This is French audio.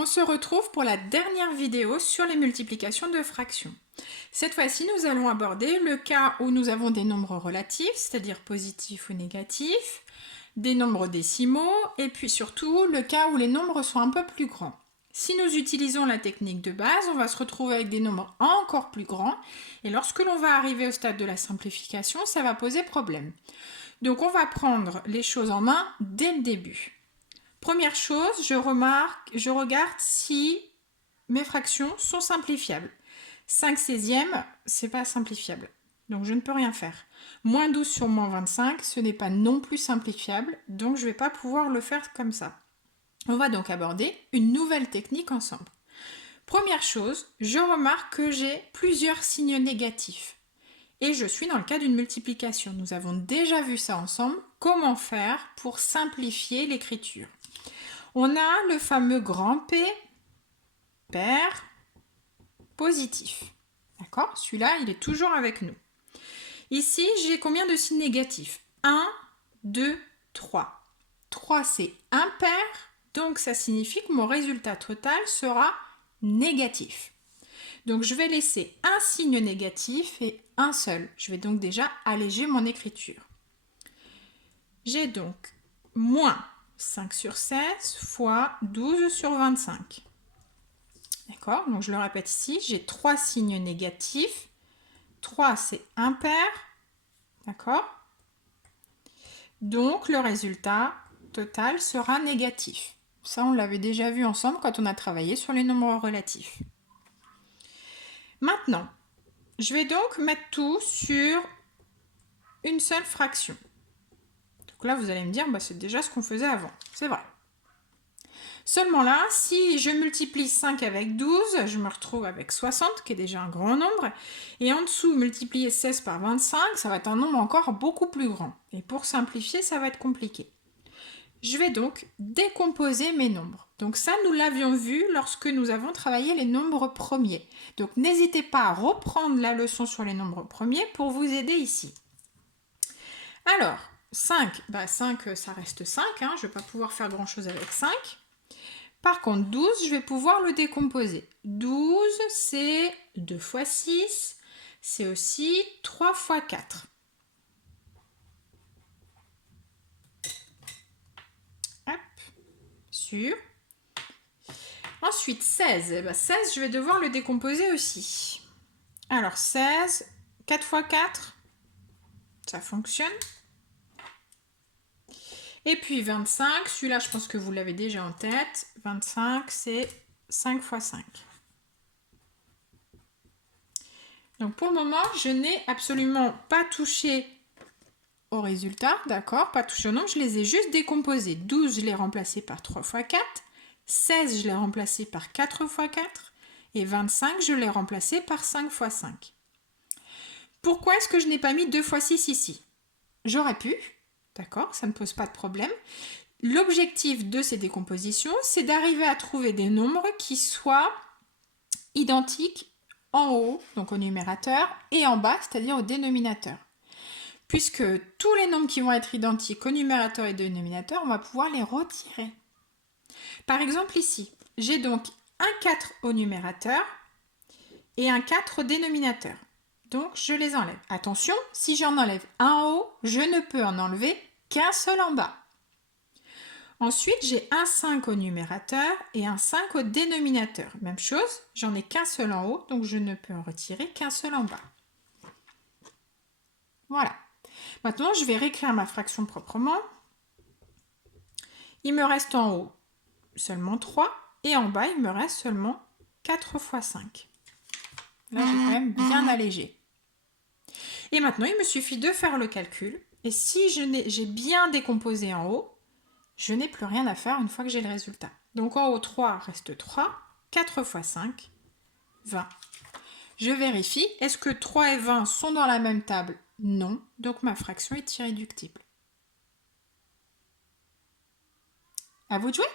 On se retrouve pour la dernière vidéo sur les multiplications de fractions. Cette fois-ci, nous allons aborder le cas où nous avons des nombres relatifs, c'est-à-dire positifs ou négatifs, des nombres décimaux, et puis surtout le cas où les nombres sont un peu plus grands. Si nous utilisons la technique de base, on va se retrouver avec des nombres encore plus grands, et lorsque l'on va arriver au stade de la simplification, ça va poser problème. Donc on va prendre les choses en main dès le début. Première chose, je regarde si mes fractions sont simplifiables. 5/16, c'est pas simplifiable, donc je ne peux rien faire. Moins 12 sur moins 25, ce n'est pas non plus simplifiable, donc je ne vais pas pouvoir le faire comme ça. On va donc aborder une nouvelle technique ensemble. Première chose, je remarque que j'ai plusieurs signes négatifs. Et je suis dans le cas d'une multiplication. Nous avons déjà vu ça ensemble. Comment faire pour simplifier l'écriture? On a le fameux grand P, pair, positif. D'accord? Celui-là, il est toujours avec nous. Ici, j'ai combien de signes négatifs? 1, 2, 3. 3, c'est impair, donc ça signifie que mon résultat total sera négatif. Donc, je vais laisser un signe négatif et un seul. Je vais donc déjà alléger mon écriture. J'ai donc moins 5 sur 16 fois 12 sur 25. D'accord? Donc, je le répète ici, j'ai 3 signes négatifs. 3, c'est impair. D'accord? Donc, le résultat total sera négatif. Ça, on l'avait déjà vu ensemble quand on a travaillé sur les nombres relatifs. Maintenant, je vais donc mettre tout sur une seule fraction. Donc là, vous allez me dire, c'est déjà ce qu'on faisait avant. C'est vrai. Seulement là, si je multiplie 5 avec 12, je me retrouve avec 60, qui est déjà un grand nombre. Et en dessous, multiplier 16 par 25, ça va être un nombre encore beaucoup plus grand. Et pour simplifier, ça va être compliqué. Je vais donc décomposer mes nombres. Donc ça, nous l'avions vu lorsque nous avons travaillé les nombres premiers. Donc n'hésitez pas à reprendre la leçon sur les nombres premiers pour vous aider ici. Alors, 5, 5 ça reste 5, je ne vais pas pouvoir faire grand chose avec 5. Par contre, 12, je vais pouvoir le décomposer. 12, c'est 2 fois 6, c'est aussi 3 fois 4. Hop, sûr. Ensuite, 16. 16, je vais devoir le décomposer aussi. Alors, 16, 4 fois 4, ça fonctionne. Et puis 25, celui-là, je pense que vous l'avez déjà en tête. 25, c'est 5 fois 5. Donc, pour le moment, je n'ai absolument pas touché au résultat, d'accord? Pas touché au nombre, je les ai juste décomposés. 12, je l'ai remplacé par 3 fois 4. 16, je l'ai remplacé par 4 fois 4. Et 25, je l'ai remplacé par 5 fois 5. Pourquoi est-ce que je n'ai pas mis 2 fois 6 ici? J'aurais pu, d'accord, ça ne pose pas de problème. L'objectif de ces décompositions, c'est d'arriver à trouver des nombres qui soient identiques en haut, donc au numérateur, et en bas, c'est-à-dire au dénominateur. Puisque tous les nombres qui vont être identiques au numérateur et au dénominateur, on va pouvoir les retirer. Par exemple ici, j'ai donc un 4 au numérateur et un 4 au dénominateur. Donc, je les enlève. Attention, si j'en enlève un en haut, je ne peux en enlever qu'un seul en bas. Ensuite, j'ai un 5 au numérateur et un 5 au dénominateur. Même chose, j'en ai qu'un seul en haut, donc je ne peux en retirer qu'un seul en bas. Voilà. Maintenant, je vais réécrire ma fraction proprement. Il me reste en haut seulement 3 et en bas, il me reste seulement 4 fois 5. Là, j'ai quand même bien allégé. Et maintenant, il me suffit de faire le calcul. Et si j'ai bien décomposé en haut, je n'ai plus rien à faire une fois que j'ai le résultat. Donc en haut, 3 reste 3. 4 fois 5, 20. Je vérifie. Est-ce que 3 et 20 sont dans la même table? Non. Donc ma fraction est irréductible. À vous de jouer.